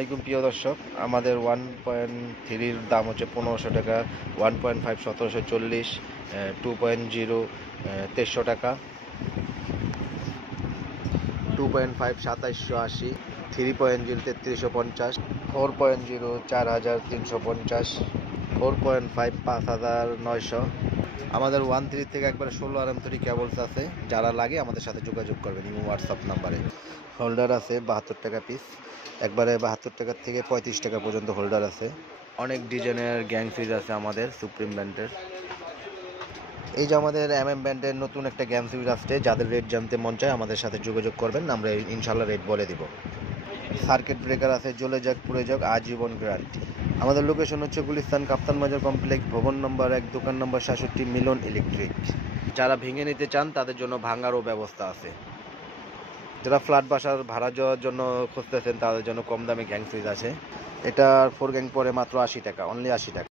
আলাইকুম প্রিয় দর্শক, আমাদের 1.3 দাম হচ্ছে 1500 টাকা, 1.5 1740, 2.0 2300 টাকা, 2.5 2780, 3.0 3350, 4.0 4350, 4.5 5900। আমাদের 1.3 থেকে একবারে 16 RM তৈরি কেবলস আছে, যারা লাগে আমাদের সাথে যোগাযোগ করবেন ইমো হোয়াটসঅ্যাপ নাম্বারে। হোল্ডার আছে 72 টাকা পিস, একবারে 72 টাকা থেকে 35 টাকা পর্যন্ত হোল্ডার আছে। অনেক ডিজাইনের গ্যাং সুইচ আছে আমাদের সুপ্রিম ব্র্যান্ডের। এই যে আমাদের ব্র্যান্ডের নতুন একটা গ্যাং সুইচ আসছে, যাদের রেট জানতে মন চায় আমাদের সাথে যোগাযোগ করবেন, আমরা ইনশাল্লাহ রেট বলে দিব। সার্কিট ব্রেকার আছে, জ্বলে যাক পুড়ে যাক আজীবন গ্যারান্টি। আমাদের লোকেশন হচ্ছে গুলিস্তান কাপ্তান বাজার কমপ্লেক্স, ভবন নম্বর 1, দোকান নম্বর 67, মিলন ইলেকট্রিক। যারা ভেঙে নিতে চান তাদের জন্য ভাঙারও ব্যবস্থা আছে। যারা ফ্ল্যাট বাসার ভাড়া যাওয়ার জন্য খুঁজতেছেন তাদের জন্য কম দামে গ্যাং সুইচ আছে। এটা 4 গ্যাং পরে মাত্র 80 টাকা, অনলি 80 টাকা।